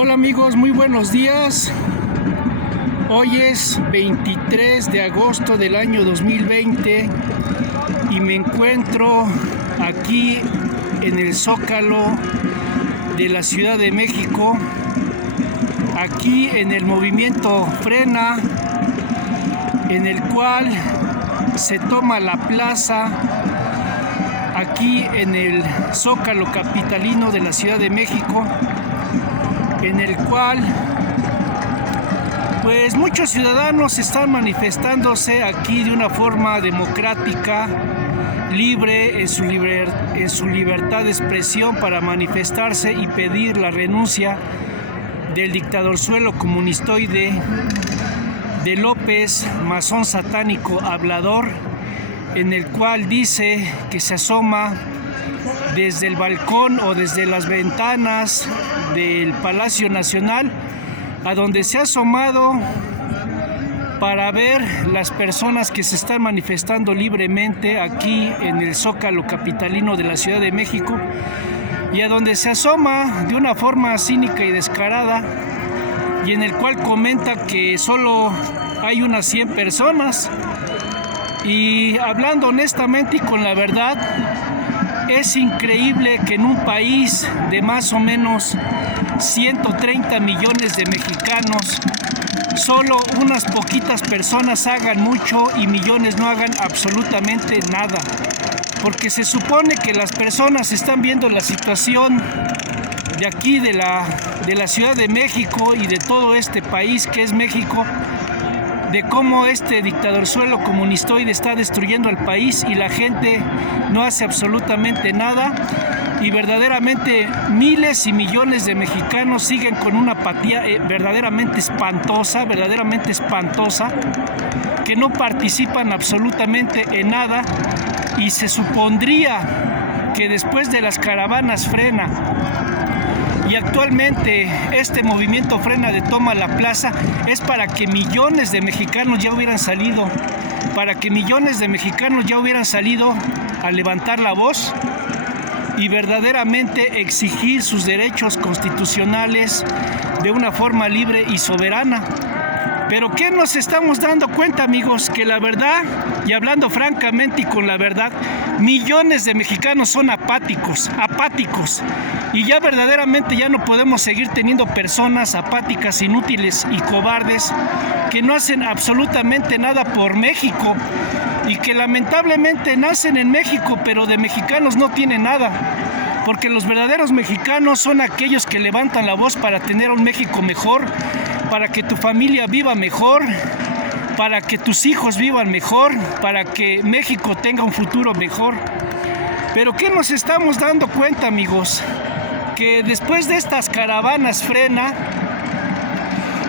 Hola amigos, muy buenos días. Hoy es 23 de agosto del año 2020 y me encuentro aquí en el Zócalo de la Ciudad de México, aquí en el movimiento Frena, en el cual se toma la plaza aquí en el Zócalo capitalino de la Ciudad de México, en el cual pues muchos ciudadanos están manifestándose aquí de una forma democrática, libre, en su libertad de expresión para manifestarse y pedir la renuncia del dictadorzuelo comunistoide de López, masón satánico hablador, en el cual dice que se asoma desde el balcón o desde las ventanas del Palacio Nacional, a donde se ha asomado para ver las personas que se están manifestando libremente aquí en el Zócalo capitalino de la Ciudad de México, y a donde se asoma de una forma cínica y descarada, y en el cual comenta que solo hay unas 100 personas. Y hablando honestamente y con la verdad, es increíble que en un país de más o menos 130 millones de mexicanos, solo unas poquitas personas hagan mucho y millones no hagan absolutamente nada. Porque se supone que las personas están viendo la situación de aquí, de la Ciudad de México y de todo este país que es México, de cómo este dictadorzuelo comunistoide está destruyendo el país y la gente no hace absolutamente nada, y verdaderamente miles y millones de mexicanos siguen con una apatía verdaderamente espantosa, que no participan absolutamente en nada. Y se supondría que después de las caravanas Frena y actualmente este movimiento Frena de Toma la Plaza es para que millones de mexicanos ya hubieran salido, a levantar la voz y verdaderamente exigir sus derechos constitucionales de una forma libre y soberana. Pero ¿qué nos estamos dando cuenta, amigos? Que la verdad, y hablando francamente y con la verdad, millones de mexicanos son apáticos, y ya verdaderamente ya no podemos seguir teniendo personas apáticas, inútiles y cobardes que no hacen absolutamente nada por México y que lamentablemente nacen en México, pero de mexicanos no tienen nada. Porque los verdaderos mexicanos son aquellos que levantan la voz para tener un México mejor, para que tu familia viva mejor, para que tus hijos vivan mejor, para que México tenga un futuro mejor. Pero ¿qué nos estamos dando cuenta, amigos? Que después de estas caravanas Frena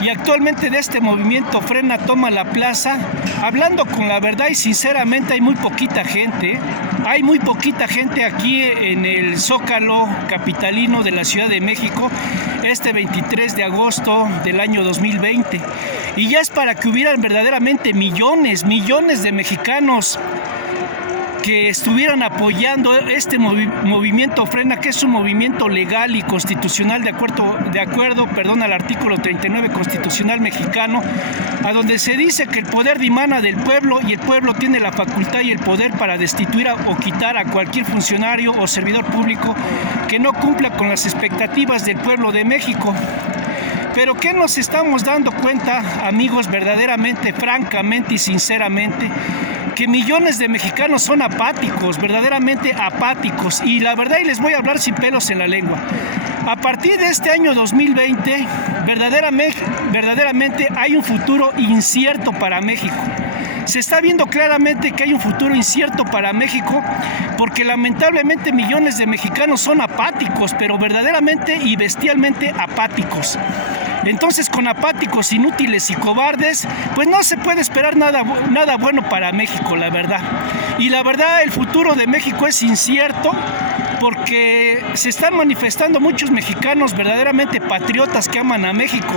y actualmente de este movimiento Frena Toma la Plaza, hablando con la verdad y sinceramente, hay muy poquita gente aquí en el Zócalo capitalino de la Ciudad de México este 23 de agosto del año 2020, y ya es para que hubieran verdaderamente millones de mexicanos que estuvieran apoyando este movimiento Frena, que es un movimiento legal y constitucional de acuerdo al artículo 39 constitucional mexicano, a donde se dice que el poder dimana del pueblo y el pueblo tiene la facultad y el poder para destituir o quitar a cualquier funcionario o servidor público que no cumpla con las expectativas del pueblo de México. Pero ¿qué nos estamos dando cuenta, amigos, verdaderamente, francamente y sinceramente? Que millones de mexicanos son verdaderamente apáticos, y la verdad, y les voy a hablar sin pelos en la lengua. A partir de este año 2020, verdaderamente hay un futuro incierto para México. Se está viendo claramente que hay un futuro incierto para México, porque lamentablemente millones de mexicanos son apáticos, pero verdaderamente y bestialmente apáticos. Entonces, con apáticos, inútiles y cobardes, pues no se puede esperar nada bueno para México, la verdad. Y la verdad, el futuro de México es incierto, porque se están manifestando muchos mexicanos verdaderamente patriotas que aman a México,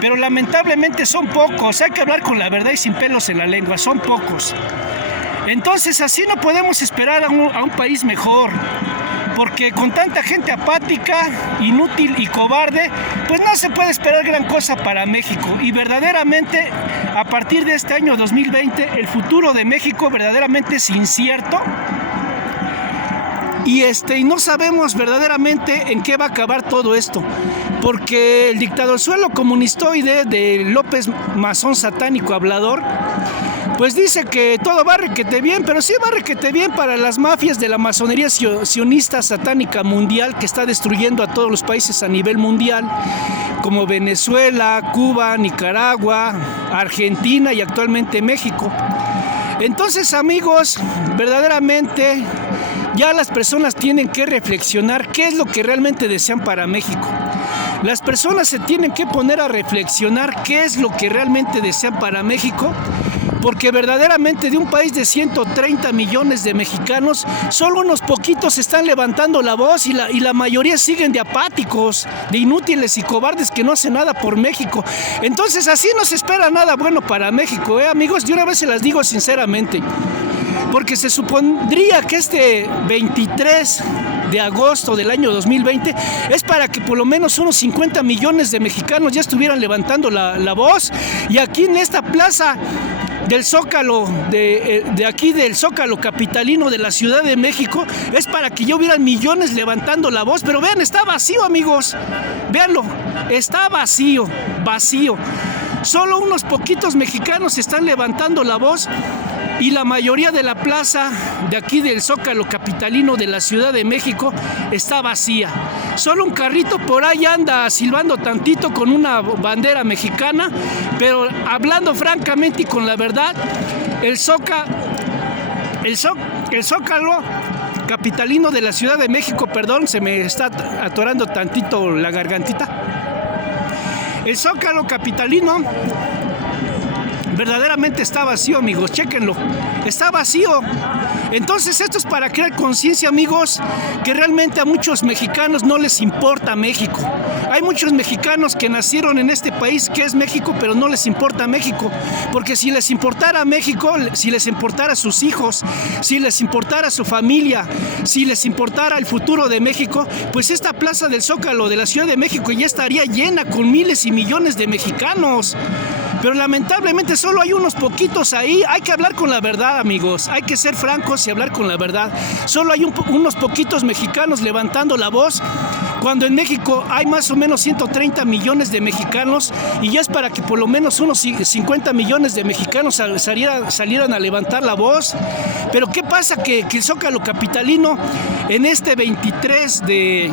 pero lamentablemente son pocos. Hay que hablar con la verdad y sin pelos en la lengua, son pocos. Entonces, así no podemos esperar a un país mejor. porque con tanta gente apática, inútil y cobarde, pues no se puede esperar gran cosa para México. Y verdaderamente, a partir de este año 2020, el futuro de México verdaderamente es incierto. Y no sabemos verdaderamente en qué va a acabar todo esto, porque el dictadorzuelo comunistoide de López Mazón satánico hablador, pues dice que todo va requete bien, pero sí va requete bien para las mafias de la masonería sionista satánica mundial que está destruyendo a todos los países a nivel mundial, como Venezuela, Cuba, Nicaragua, Argentina y actualmente México. Entonces, amigos, verdaderamente ya las personas tienen que reflexionar qué es lo que realmente desean para México. Las personas se tienen que poner a reflexionar qué es lo que realmente desean para México, porque verdaderamente de un país de 130 millones de mexicanos, solo unos poquitos están levantando la voz y la mayoría siguen de apáticos, de inútiles y cobardes que no hacen nada por México. Entonces así no se espera nada bueno para México, amigos, de una vez se las digo sinceramente. Porque se supondría que este 23 de agosto del año 2020 es para que por lo menos unos 50 millones de mexicanos ya estuvieran levantando la voz, y aquí en esta plaza del Zócalo, de aquí del Zócalo capitalino de la Ciudad de México, es para que ya hubieran millones levantando la voz. Pero vean, está vacío, amigos, véanlo, está vacío. Solo unos poquitos mexicanos están levantando la voz, y la mayoría de la plaza de aquí del Zócalo capitalino de la Ciudad de México está vacía. Solo un carrito por ahí anda silbando tantito con una bandera mexicana, pero hablando francamente y con la verdad, el Zócalo capitalino de la Ciudad de México, perdón, se me está atorando tantito la gargantita. El Zócalo capitalino verdaderamente está vacío, amigos, chéquenlo, está vacío. Entonces esto es para crear conciencia, amigos, que realmente a muchos mexicanos no les importa México. Hay muchos mexicanos que nacieron en este país que es México, pero no les importa México, porque si les importara México, si les importara sus hijos, si les importara su familia, si les importara el futuro de México, pues esta plaza del Zócalo de la Ciudad de México ya estaría llena con miles y millones de mexicanos. Pero lamentablemente solo hay unos poquitos ahí. Hay que hablar con la verdad, amigos, hay que ser francos y hablar con la verdad. Solo hay unos poquitos mexicanos levantando la voz, cuando en México hay más o menos 130 millones de mexicanos, y ya es para que por lo menos unos 50 millones de mexicanos salieran a levantar la voz. Pero ¿qué pasa? Que el Zócalo capitalino en este 23 de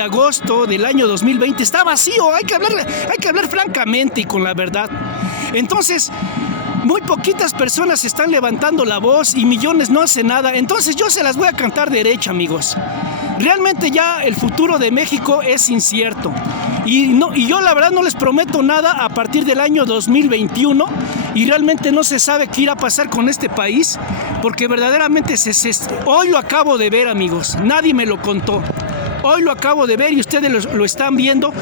agosto del año 2020 está vacío. Hay que hablar francamente y con la verdad. Entonces, muy poquitas personas están levantando la voz y millones no hacen nada. Entonces yo se las voy a cantar derecha, amigos. Realmente ya el futuro de México es incierto. Y yo la verdad no les prometo nada a partir del año 2021, y realmente no se sabe qué irá a pasar con este país, porque verdaderamente hoy lo acabo de ver, amigos, nadie me lo contó. Hoy lo acabo de ver y ustedes lo están viendo,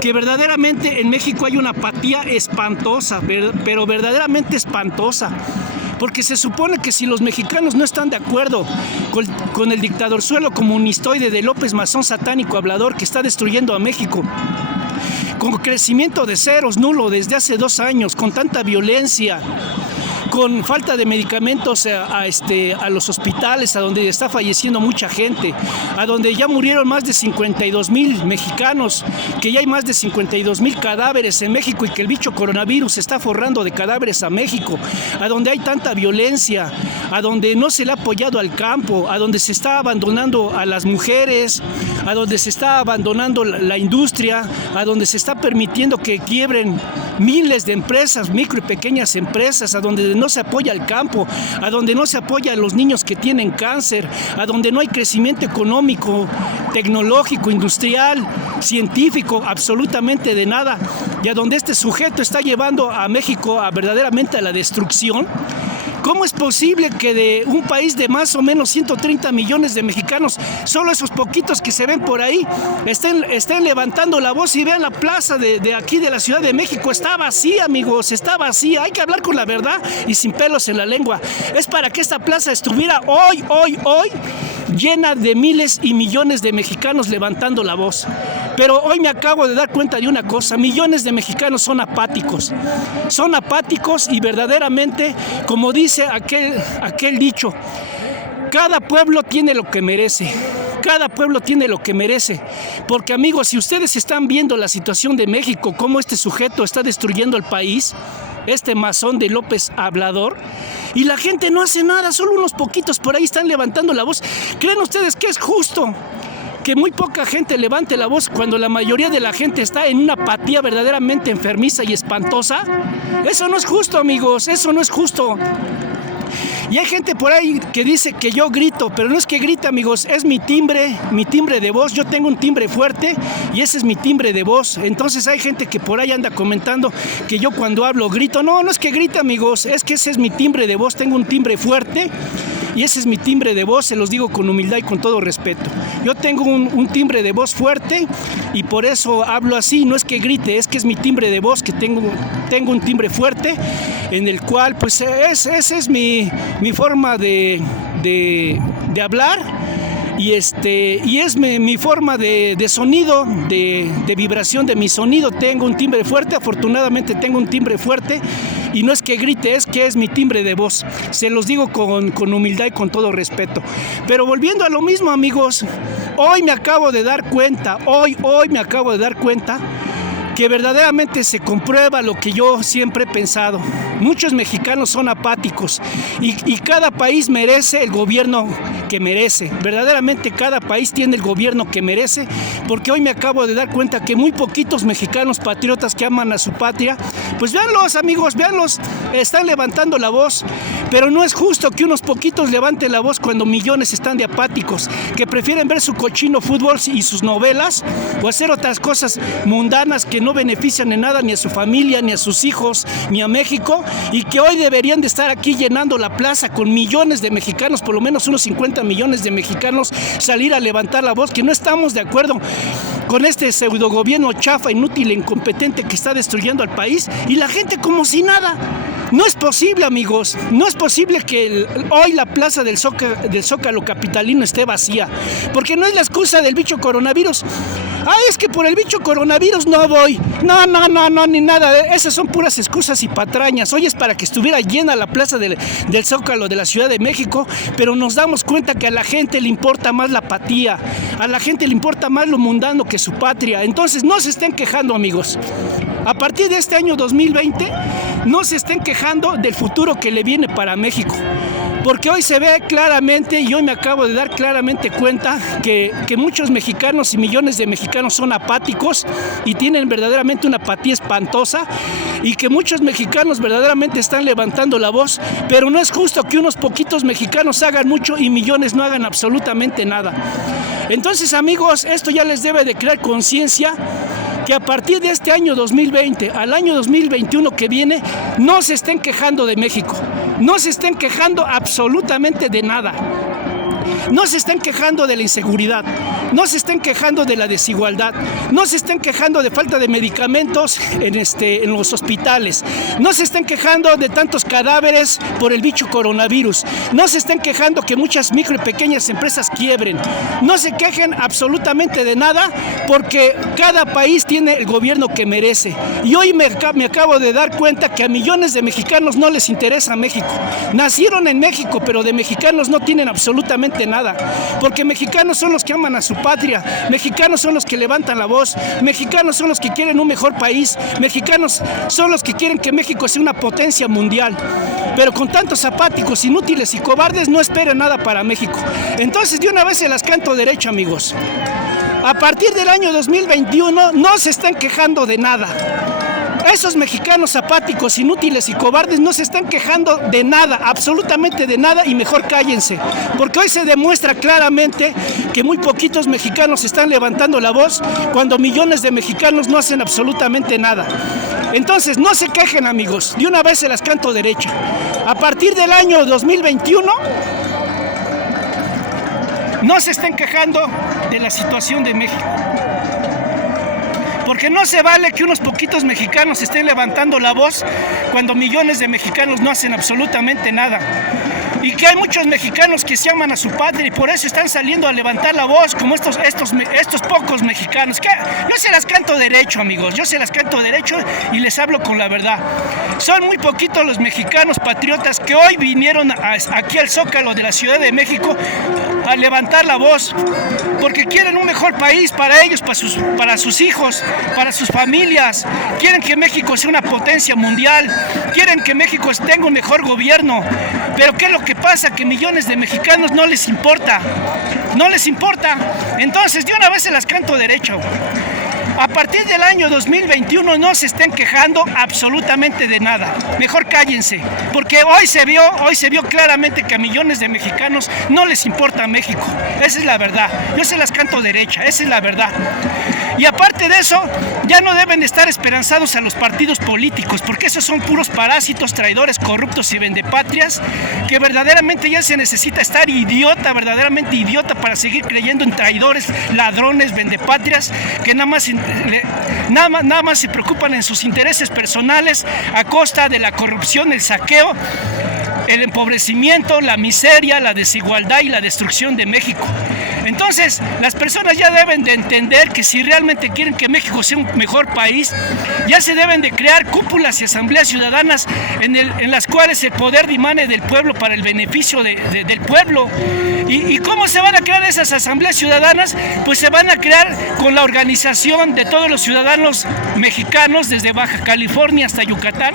que verdaderamente en México hay una apatía espantosa, pero verdaderamente espantosa. Porque se supone que si los mexicanos no están de acuerdo con el dictadorzuelo comunistoide de López Mazón satánico hablador que está destruyendo a México, con crecimiento de ceros nulo desde hace 2 años, con tanta violencia, con falta de medicamentos a los hospitales, a donde está falleciendo mucha gente, a donde ya murieron más de 52,000 mexicanos, que ya hay más de 52,000 cadáveres en México, y que el bicho coronavirus está forrando de cadáveres a México, a donde hay tanta violencia, a donde no se le ha apoyado al campo, a donde se está abandonando a las mujeres, a donde se está abandonando la industria, a donde se está permitiendo que quiebren miles de empresas, micro y pequeñas empresas, a donde no se apoya al campo, a donde no se apoya a los niños que tienen cáncer, a donde no hay crecimiento económico, tecnológico, industrial, científico, absolutamente de nada, y a donde este sujeto está llevando a México verdaderamente a la destrucción. ¿Cómo es posible que de un país de más o menos 130 millones de mexicanos, solo esos poquitos que se ven por ahí estén levantando la voz? Y vean la plaza de aquí de la Ciudad de México, está vacía, amigos, está vacía. Hay que hablar con la verdad y sin pelos en la lengua. Es para que esta plaza estuviera hoy llena de miles y millones de mexicanos levantando la voz. Pero hoy me acabo de dar cuenta de una cosa: millones de mexicanos son apáticos y verdaderamente, como dice aquel dicho, cada pueblo tiene lo que merece. Cada pueblo tiene lo que merece. Porque, amigos, si ustedes están viendo la situación de México, cómo este sujeto está destruyendo el país, este masón de López Obrador, y la gente no hace nada, solo unos poquitos por ahí están levantando la voz. ¿Creen ustedes que es justo que muy poca gente levante la voz cuando la mayoría de la gente está en una apatía verdaderamente enfermiza y espantosa? Eso no es justo, amigos, eso no es justo. Y hay gente por ahí que dice que yo grito, pero no es que grite, amigos, es mi timbre de voz. Yo tengo un timbre fuerte y ese es mi timbre de voz. Entonces hay gente que por ahí anda comentando que yo cuando hablo grito. No, no es que grite, amigos, es que ese es mi timbre de voz. Tengo un timbre fuerte y ese es mi timbre de voz, se los digo con humildad y con todo respeto. Yo tengo un timbre de voz fuerte y por eso hablo así. No es que grite, es que es mi timbre de voz, que tengo un timbre fuerte en el cual, pues, esa es mi forma de hablar, y es mi forma de sonido, de vibración de mi sonido. Tengo un timbre fuerte, afortunadamente tengo un timbre fuerte, y no es que grite, es que es mi timbre de voz. Se los digo con humildad y con todo respeto. Pero volviendo a lo mismo, amigos, hoy me acabo de dar cuenta, que verdaderamente se comprueba lo que yo siempre he pensado. Muchos mexicanos son apáticos y cada país merece el gobierno que merece. Verdaderamente cada país tiene el gobierno que merece, porque hoy me acabo de dar cuenta que muy poquitos mexicanos patriotas que aman a su patria, pues véanlos, amigos, véanlos, están levantando la voz. Pero no es justo que unos poquitos levanten la voz cuando millones están de apáticos, que prefieren ver su cochino fútbol y sus novelas o hacer otras cosas mundanas que no benefician en nada ni a su familia, ni a sus hijos, ni a México, y que hoy deberían de estar aquí llenando la plaza con millones de mexicanos, por lo menos unos 50 millones de mexicanos, salir a levantar la voz, que no estamos de acuerdo con este pseudo gobierno chafa, inútil e incompetente que está destruyendo al país, y la gente como si nada. No es posible, amigos, no es posible que hoy la plaza del Zócalo capitalino esté vacía, porque no es la excusa del bicho coronavirus. Es que por el bicho coronavirus no voy. No, ni nada. Esas son puras excusas y patrañas. Hoy es para que estuviera llena la plaza del Zócalo de la Ciudad de México, pero nos damos cuenta que a la gente le importa más la apatía, a la gente le importa más lo mundano que su patria. Entonces no se estén quejando, amigos. A partir de este año 2020, no se estén quejando del futuro que le viene para México, porque hoy se ve claramente, y hoy me acabo de dar claramente cuenta que muchos mexicanos y millones de mexicanos son apáticos y tienen verdaderamente una apatía espantosa, y que muchos mexicanos verdaderamente están levantando la voz, pero no es justo que unos poquitos mexicanos hagan mucho y millones no hagan absolutamente nada. Entonces, amigos, esto ya les debe de crear conciencia, que a partir de este año 2020 al año 2021 que viene, no se estén quejando de México, no se estén quejando absolutamente de nada. No se estén quejando de la inseguridad, no se estén quejando de la desigualdad, no se estén quejando de falta de medicamentos en los hospitales, no se estén quejando de tantos cadáveres por el bicho coronavirus, no se estén quejando que muchas micro y pequeñas empresas quiebren. No se quejen absolutamente de nada, porque cada país tiene el gobierno que merece. Y hoy me acabo de dar cuenta que a millones de mexicanos no les interesa México. Nacieron en México, pero de mexicanos no tienen absolutamente nada, porque mexicanos son los que aman a su patria, mexicanos son los que levantan la voz, mexicanos son los que quieren un mejor país, mexicanos son los que quieren que México sea una potencia mundial. Pero con tantos apáticos, inútiles y cobardes, no esperen nada para México. Entonces, de una vez se las canto derecho, amigos. A partir del año 2021 no se están quejando de nada. Esos mexicanos apáticos, inútiles y cobardes no se están quejando de nada, absolutamente de nada, y mejor cállense, porque hoy se demuestra claramente que muy poquitos mexicanos están levantando la voz cuando millones de mexicanos no hacen absolutamente nada. Entonces no se quejen, amigos, de una vez se las canto derecha. A partir del año 2021 no se estén quejando de la situación de México, porque no se vale que unos poquitos mexicanos estén levantando la voz cuando millones de mexicanos no hacen absolutamente nada. y que hay muchos mexicanos que se aman a su patria y por eso están saliendo a levantar la voz como estos pocos mexicanos. Que yo se las canto derecho, amigos, yo se las canto derecho y les hablo con la verdad. Son muy poquitos los mexicanos patriotas que hoy vinieron aquí al Zócalo de la Ciudad de México a levantar la voz, porque quieren un mejor país para ellos, para sus hijos, para sus familias. Quieren que México sea una potencia mundial, quieren que México tenga un mejor gobierno. Pero ¿qué es lo que pasa? Que millones de mexicanos no les importa. Entonces, de una vez se las canto derecho. A partir del año 2021 no se estén quejando absolutamente de nada. Mejor cállense, porque hoy se vio claramente que a millones de mexicanos no les importa México. Esa es la verdad. Yo se las canto derecha, esa es la verdad. Y aparte de eso, ya no deben estar esperanzados a los partidos políticos, porque esos son puros parásitos, traidores, corruptos y vendepatrias, que verdaderamente ya se necesita estar verdaderamente idiota para seguir creyendo en traidores, ladrones, vendepatrias, que nada más se preocupan en sus intereses personales a costa de la corrupción, el saqueo, el empobrecimiento, la miseria, la desigualdad y la destrucción de México. Entonces, las personas ya deben de entender que si realmente quieren que México sea un mejor país, ya se deben de crear cúpulas y asambleas ciudadanas en las cuales el poder dimane del pueblo para el beneficio del pueblo. ¿Y cómo se van a crear esas asambleas ciudadanas? Pues se van a crear con la organización de todos los ciudadanos mexicanos, desde Baja California hasta Yucatán,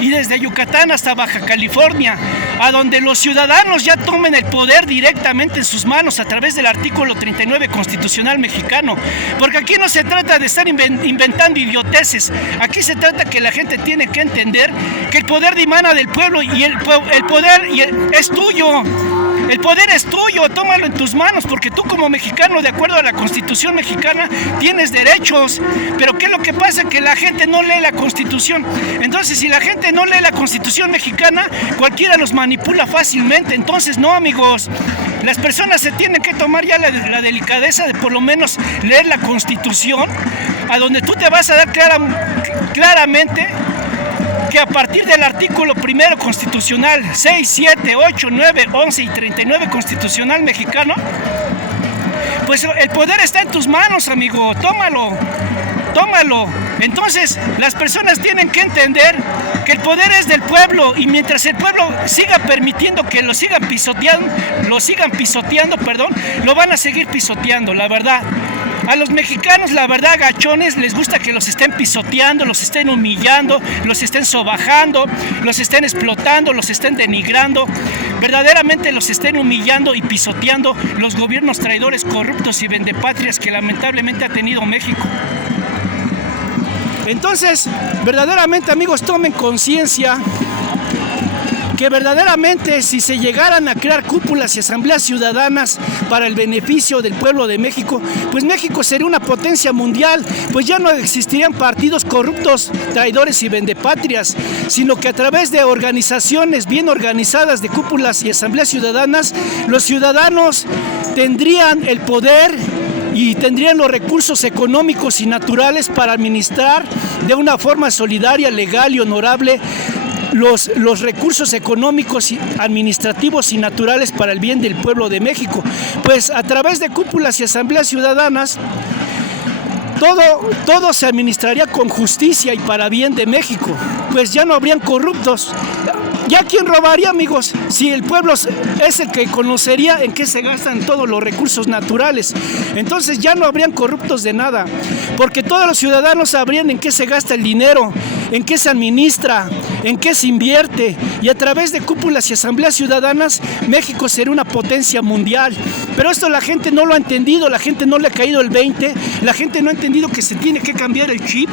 y desde Yucatán hasta Baja California, a donde los ciudadanos ya tomen el poder directamente en sus manos a través del artículo 39 constitucional mexicano. Porque aquí no se trata de estar inventando idioteces, aquí se trata que la gente tiene que entender que el poder dimana del pueblo y el poder es tuyo. El poder es tuyo, tómalo en tus manos, porque tú como mexicano, de acuerdo a la Constitución mexicana, tienes derechos. Pero ¿qué es lo que pasa? Que la gente no lee la Constitución. Entonces, si la gente no lee la Constitución mexicana, cualquiera los manipula fácilmente. Entonces, no, amigos, las personas se tienen que tomar ya la delicadeza de por lo menos leer la Constitución, a donde tú te vas a dar claramente que a partir del artículo 1 constitucional 6, 7, 8, 9, 11 y 39 constitucional mexicano, pues el poder está en tus manos, amigo, tómalo. Entonces, las personas tienen que entender que el poder es del pueblo, y mientras el pueblo siga permitiendo que lo sigan pisoteando, lo van a seguir pisoteando, la verdad. A los mexicanos, la verdad, gachones, les gusta que los estén pisoteando, los estén humillando, los estén sobajando, los estén explotando, los estén denigrando, verdaderamente los estén humillando y pisoteando los gobiernos traidores, corruptos y vendepatrias que lamentablemente ha tenido México. Entonces, verdaderamente, amigos, tomen conciencia que verdaderamente si se llegaran a crear cúpulas y asambleas ciudadanas para el beneficio del pueblo de México, pues México sería una potencia mundial, pues ya no existirían partidos corruptos, traidores y vendepatrias, sino que a través de organizaciones bien organizadas de cúpulas y asambleas ciudadanas, los ciudadanos tendrían el poder y tendrían los recursos económicos y naturales para administrar de una forma solidaria, legal y honorable los recursos económicos, administrativos y naturales para el bien del pueblo de México. Pues a través de cúpulas y asambleas ciudadanas, todo se administraría con justicia y para bien de México, pues ya no habrían corruptos. ¿Ya quién robaría, amigos? Si el pueblo es el que conocería en qué se gastan todos los recursos naturales. Entonces ya no habrían corruptos de nada, porque todos los ciudadanos sabrían en qué se gasta el dinero, en qué se administra, en qué se invierte. Y a través de cúpulas y asambleas ciudadanas, México sería una potencia mundial. Pero esto la gente no lo ha entendido, la gente no le ha caído el 20, la gente no ha entendido que se tiene que cambiar el chip,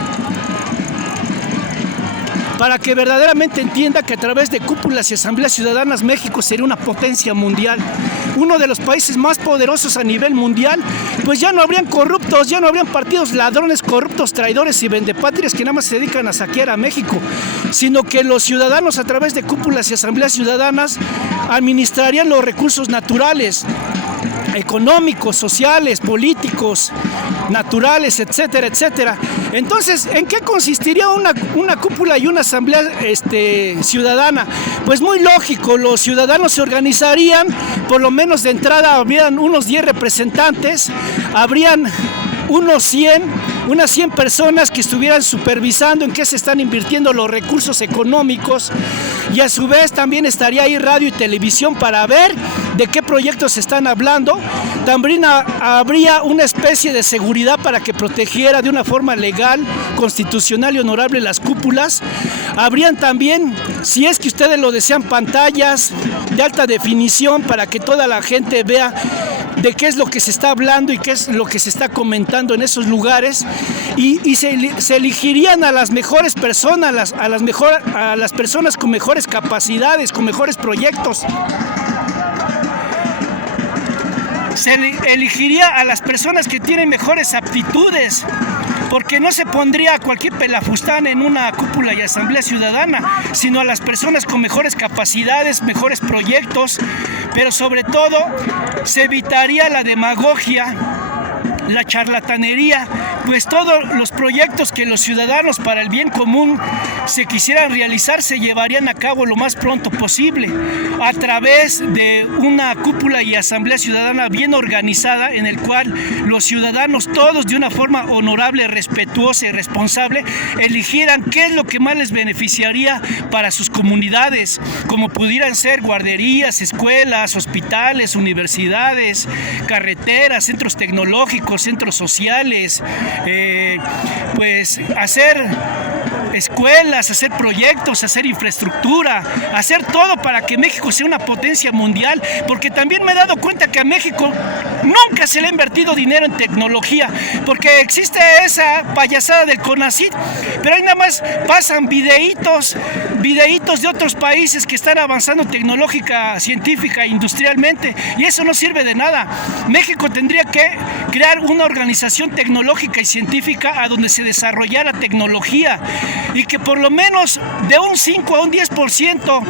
para que verdaderamente entienda que a través de cúpulas y asambleas ciudadanas México sería una potencia mundial, uno de los países más poderosos a nivel mundial. Pues ya no habrían corruptos, ya no habrían partidos ladrones, corruptos, traidores y vendepatrias que nada más se dedican a saquear a México, sino que los ciudadanos a través de cúpulas y asambleas ciudadanas administrarían los recursos naturales. económicos, sociales, políticos, naturales, etcétera, etcétera. Entonces, ¿en qué consistiría una cúpula y una asamblea ciudadana? Pues muy lógico, los ciudadanos se organizarían, por lo menos de entrada habrían unos 10 representantes, habrían unas 100 personas que estuvieran supervisando en qué se están invirtiendo los recursos económicos, y a su vez también estaría ahí radio y televisión para ver de qué proyectos se están hablando. También habría una especie de seguridad para que protegiera de una forma legal, constitucional y honorable las cúpulas. Habrían también, si es que ustedes lo desean, pantallas de alta definición para que toda la gente vea de qué es lo que se está hablando y qué es lo que se está comentando en esos lugares, y se elegirían a las mejores personas, a las personas con mejores capacidades, con mejores proyectos. Se elegiría a las personas que tienen mejores aptitudes, porque no se pondría a cualquier pelafustán en una cúpula y asamblea ciudadana, sino a las personas con mejores capacidades, mejores proyectos, pero sobre todo se evitaría la demagogia, la charlatanería, pues todos los proyectos que los ciudadanos para el bien común se quisieran realizar se llevarían a cabo lo más pronto posible a través de una cúpula y asamblea ciudadana bien organizada, en el cual los ciudadanos todos de una forma honorable, respetuosa y responsable eligieran qué es lo que más les beneficiaría para sus comunidades, como pudieran ser guarderías, escuelas, hospitales, universidades, carreteras, centros tecnológicos, centros sociales, pues hacer escuelas, hacer proyectos, hacer infraestructura, hacer todo para que México sea una potencia mundial, porque también me he dado cuenta que a México nunca se le ha invertido dinero en tecnología, porque existe esa payasada del CONACYT, pero ahí nada más pasan videitos de otros países que están avanzando tecnológica, científica, industrialmente, y eso no sirve de nada. México tendría que crear una organización tecnológica y científica a donde se desarrollara tecnología, y que por lo menos de un 5 a un 10%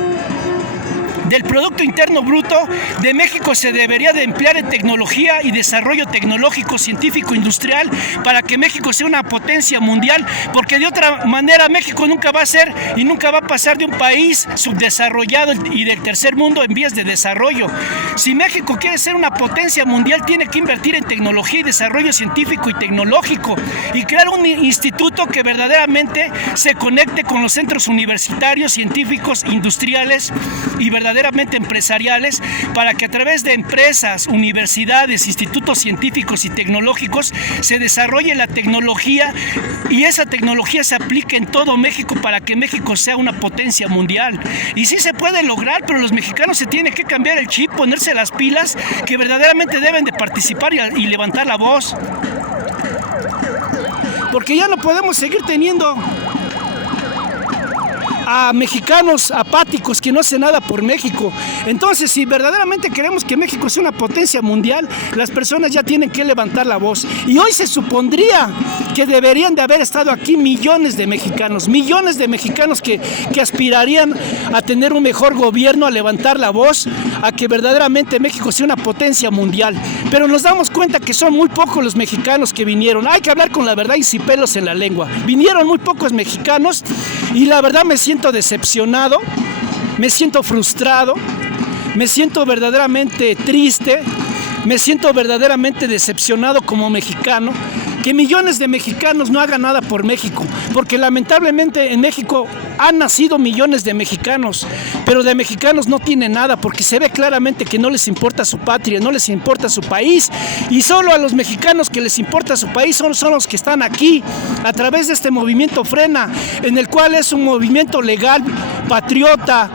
del Producto Interno Bruto de México se debería de emplear en tecnología y desarrollo tecnológico, científico, industrial, para que México sea una potencia mundial, porque de otra manera México nunca va a ser y nunca va a pasar de un país subdesarrollado y del tercer mundo en vías de desarrollo. Si México quiere ser una potencia mundial, tiene que invertir en tecnología y desarrollo científico y tecnológico, y crear un instituto que verdaderamente se conecte con los centros universitarios, científicos, industriales y verdaderamente empresariales, para que a través de empresas, universidades, institutos científicos y tecnológicos se desarrolle la tecnología, y esa tecnología se aplique en todo México para que México sea una potencia mundial. Y sí se puede lograr, pero los mexicanos se tienen que cambiar el chip, ponerse las pilas, que verdaderamente deben de participar y levantar la voz, porque ya no podemos seguir teniendo a mexicanos apáticos que no hacen nada por México. Entonces, si verdaderamente queremos que México sea una potencia mundial, las personas ya tienen que levantar la voz. Y hoy se supondría que deberían de haber estado aquí millones de mexicanos que aspirarían a tener un mejor gobierno, a levantar la voz, a que verdaderamente México sea una potencia mundial. Pero nos damos cuenta que son muy pocos los mexicanos que vinieron. Hay que hablar con la verdad y sin pelos en la lengua. Vinieron muy pocos mexicanos, y la verdad me siento decepcionado, me siento frustrado, me siento verdaderamente triste, me siento verdaderamente decepcionado como mexicano, que millones de mexicanos no hagan nada por México, porque lamentablemente en México han nacido millones de mexicanos, pero de mexicanos no tienen nada, porque se ve claramente que no les importa su patria, no les importa su país, y solo a los mexicanos que les importa su país son los que están aquí a través de este movimiento Frena, en el cual es un movimiento legal, patriota,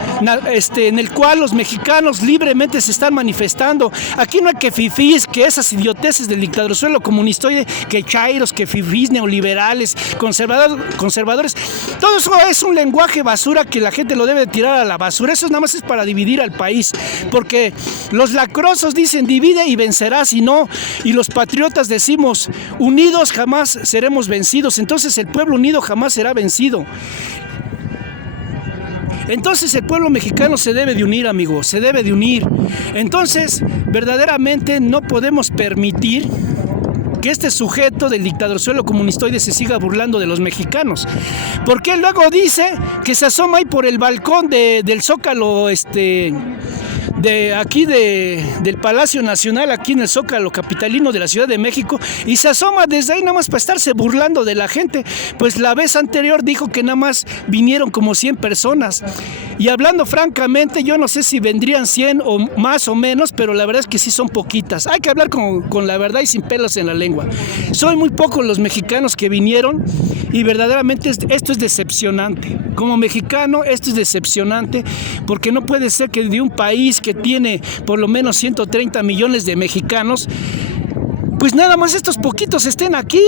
en el cual los mexicanos libremente se están manifestando. Aquí no hay que fifís, que esas idioteces del dictadorzuelo comunistoide, que chairos, que fifís, neoliberales, conservadores, todo eso es un lenguaje basura que la gente lo debe tirar a la basura. Eso nada más es para dividir al país, porque los lacrosos dicen divide y vencerás, y no, y los patriotas decimos unidos jamás seremos vencidos. Entonces el pueblo unido jamás será vencido. Entonces el pueblo mexicano se debe de unir, amigos, se debe de unir. Entonces, verdaderamente no podemos permitir que este sujeto del dictadorzuelo comunistoide se siga burlando de los mexicanos. Porque luego dice que se asoma ahí por el balcón del Zócalo, de aquí del Palacio Nacional, aquí en el Zócalo capitalino de la Ciudad de México, y se asoma desde ahí nada más para estarse burlando de la gente. Pues la vez anterior dijo que nada más vinieron como 100 personas, y hablando francamente, yo no sé si vendrían 100 o más o menos, pero la verdad es que sí son poquitas. Hay que hablar con la verdad y sin pelos en la lengua. Son muy pocos los mexicanos que vinieron, y verdaderamente esto es decepcionante. Como mexicano, esto es decepcionante, porque no puede ser que de un país que tiene por lo menos 130 millones de mexicanos, pues nada más estos poquitos estén aquí.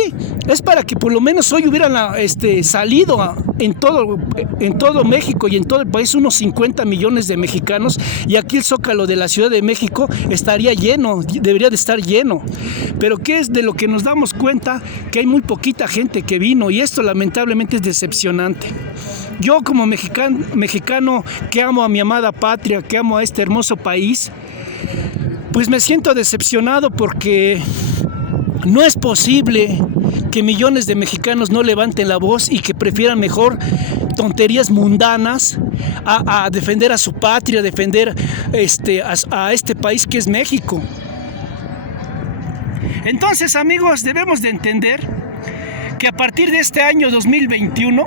Es para que por lo menos hoy hubieran salido en todo México y en todo el país unos 50 millones de mexicanos, y aquí el Zócalo de la Ciudad de México estaría lleno, debería de estar lleno. Pero ¿qué es de lo que nos damos cuenta? Que hay muy poquita gente que vino, y esto lamentablemente es decepcionante. Yo como mexicano que amo a mi amada patria, que amo a este hermoso país, pues me siento decepcionado, porque no es posible que millones de mexicanos no levanten la voz y que prefieran mejor tonterías mundanas a defender a su patria, a defender a este país que es México. Entonces, amigos, debemos de entender que a partir de este año 2021,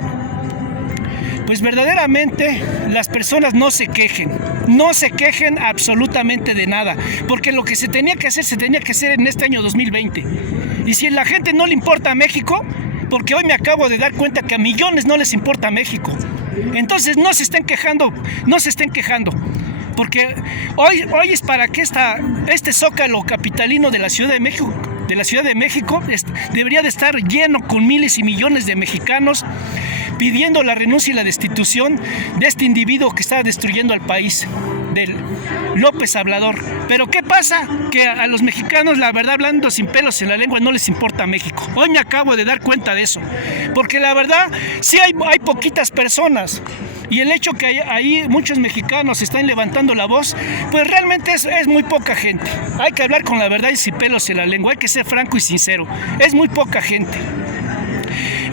pues verdaderamente las personas no se quejen absolutamente de nada, porque lo que se tenía que hacer en este año 2020. Y si a la gente no le importa a México, porque hoy me acabo de dar cuenta que a millones no les importa México, entonces no se estén quejando, porque hoy es para que este Zócalo capitalino de la Ciudad de México, debería de estar lleno con miles y millones de mexicanos pidiendo la renuncia y la destitución de este individuo que está destruyendo al país, del López Obrador. Pero ¿qué pasa? Que a los mexicanos, la verdad, hablando sin pelos en la lengua, no les importa México. Hoy me acabo de dar cuenta de eso, porque la verdad sí hay poquitas personas, y el hecho que ahí muchos mexicanos están levantando la voz, pues realmente es muy poca gente. Hay que hablar con la verdad y sin pelos en la lengua, hay que ser franco y sincero, es muy poca gente.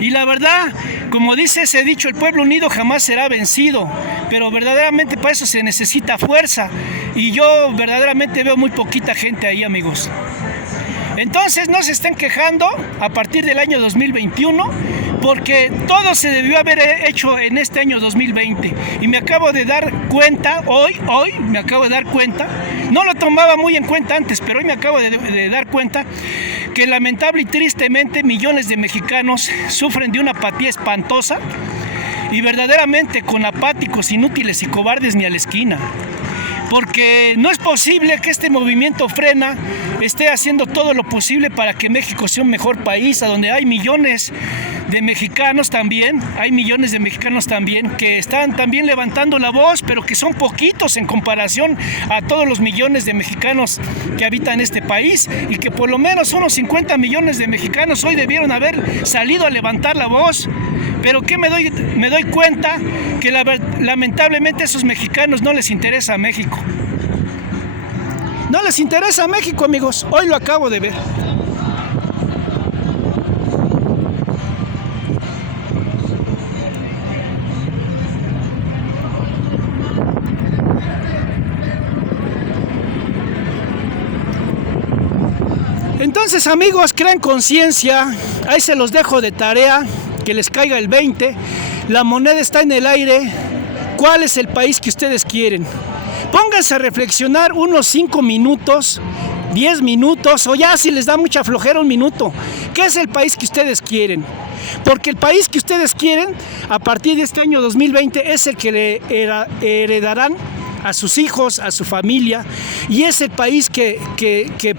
Y la verdad, como dice ese dicho, el pueblo unido jamás será vencido, pero verdaderamente para eso se necesita fuerza, y yo verdaderamente veo muy poquita gente ahí, amigos. Entonces no se estén quejando a partir del año 2021, porque todo se debió haber hecho en este año 2020. Y me acabo de dar cuenta, hoy me acabo de dar cuenta, no lo tomaba muy en cuenta antes, pero hoy me acabo de dar cuenta que lamentable y tristemente millones de mexicanos sufren de una apatía espantosa, y verdaderamente con apáticos, inútiles y cobardes ni a la esquina. Porque no es posible que este movimiento Frena esté haciendo todo lo posible para que México sea un mejor país, a donde hay millones de mexicanos también, que están también levantando la voz, pero que son poquitos en comparación a todos los millones de mexicanos que habitan este país, y que por lo menos unos 50 millones de mexicanos hoy debieron haber salido a levantar la voz. Pero ¿qué me doy cuenta? Que lamentablemente a esos mexicanos no les interesa a México. No les interesa a México, amigos. Hoy lo acabo de ver. Entonces, amigos, crean conciencia. Ahí se los dejo de tarea, que les caiga el 20. La moneda está en el aire. ¿Cuál es el país que ustedes quieren? Pónganse a reflexionar unos 5 minutos, 10 minutos, o ya si les da mucha flojera, 1 minuto. ¿Qué es el país que ustedes quieren? Porque el país que ustedes quieren a partir de este año 2020 es el que le heredarán a sus hijos, a su familia, y es el país que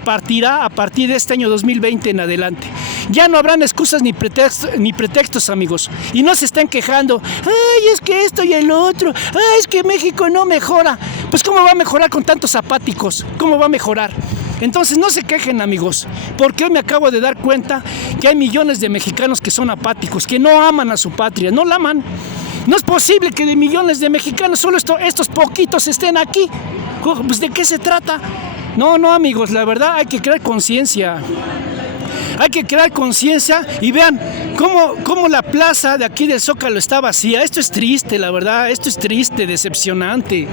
partirá a partir de este año 2020 en adelante. Ya no habrán excusas ni pretextos, amigos, y no se estén quejando, ay, es que esto y el otro, ay, es que México no mejora. Pues ¿cómo va a mejorar con tantos apáticos? ¿Cómo va a mejorar? Entonces no se quejen, amigos, porque hoy me acabo de dar cuenta que hay millones de mexicanos que son apáticos, que no aman a su patria, no la aman. No es posible que de millones de mexicanos solo estos poquitos estén aquí. Pues, ¿de qué se trata? No, amigos, la verdad hay que crear conciencia. Hay que crear conciencia y vean cómo la plaza de aquí del Zócalo está vacía. Esto es triste, la verdad, esto es triste, decepcionante.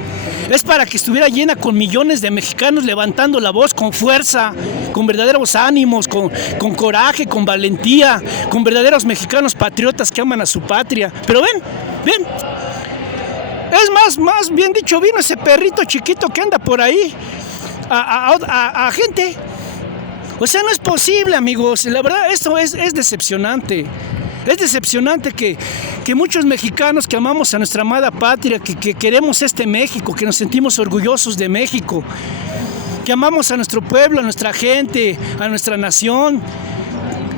Es para que estuviera llena con millones de mexicanos levantando la voz con fuerza, con verdaderos ánimos, con coraje, con valentía, con verdaderos mexicanos patriotas que aman a su patria. Pero ven. Es más bien dicho, vino ese perrito chiquito que anda por ahí a gente. O sea, no es posible, amigos. La verdad, esto es decepcionante. Es decepcionante que muchos mexicanos que amamos a nuestra amada patria, que queremos este México, que nos sentimos orgullosos de México, que amamos a nuestro pueblo, a nuestra gente, a nuestra nación,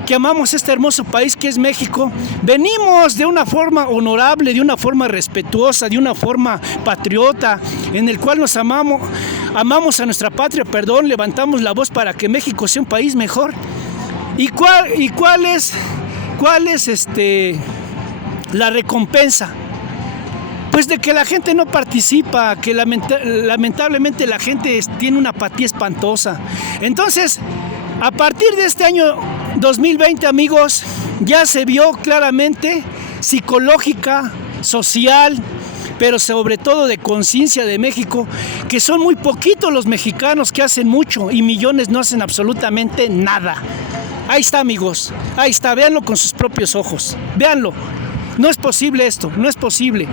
que amamos este hermoso país que es México, venimos de una forma honorable, de una forma respetuosa, de una forma patriota, en el cual nos amamos a nuestra patria, levantamos la voz para que México sea un país mejor. ¿Y cuál es la recompensa? Pues de que la gente no participa, que lamentablemente la gente tiene una apatía espantosa. Entonces, a partir de este año 2020, amigos, ya se vio claramente psicológica, social, pero sobre todo de conciencia de México, que son muy poquitos los mexicanos que hacen mucho y millones no hacen absolutamente nada. Ahí está, amigos, ahí está, véanlo con sus propios ojos, véanlo. No es posible esto, no es posible.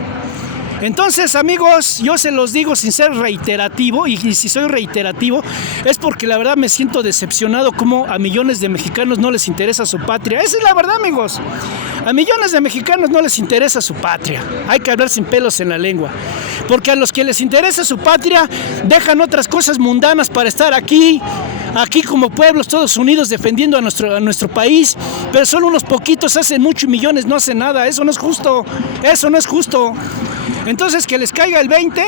Entonces, amigos, yo se los digo sin ser reiterativo, y si soy reiterativo es porque la verdad me siento decepcionado como a millones de mexicanos no les interesa su patria. Esa es la verdad, amigos. A millones de mexicanos no les interesa su patria. Hay que hablar sin pelos en la lengua. Porque a los que les interesa su patria dejan otras cosas mundanas para estar aquí como pueblos todos unidos defendiendo a nuestro país, pero solo unos poquitos hacen mucho y millones no hacen nada. Eso no es justo. Eso no es justo. Entonces, que les caiga el 20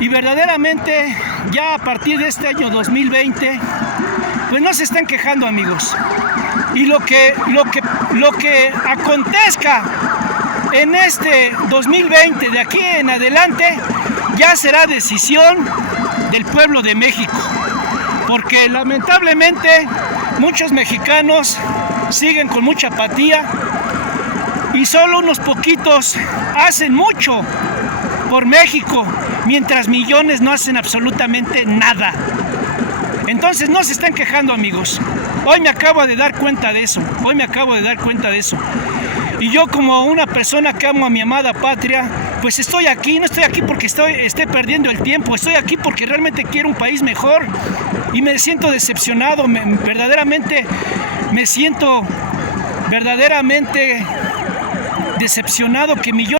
y verdaderamente ya a partir de este año 2020 pues no se están quejando, amigos, y lo que acontezca en este 2020 de aquí en adelante ya será decisión del pueblo de México, porque lamentablemente muchos mexicanos siguen con mucha apatía y solo unos poquitos hacen mucho por México, mientras millones no hacen absolutamente nada. Entonces no se están quejando, amigos. Hoy me acabo de dar cuenta de eso. Y yo, como una persona que amo a mi amada patria, pues estoy aquí. No estoy aquí porque esté perdiendo el tiempo. Estoy aquí porque realmente quiero un país mejor. Y me siento decepcionado. Verdaderamente me siento decepcionado que millones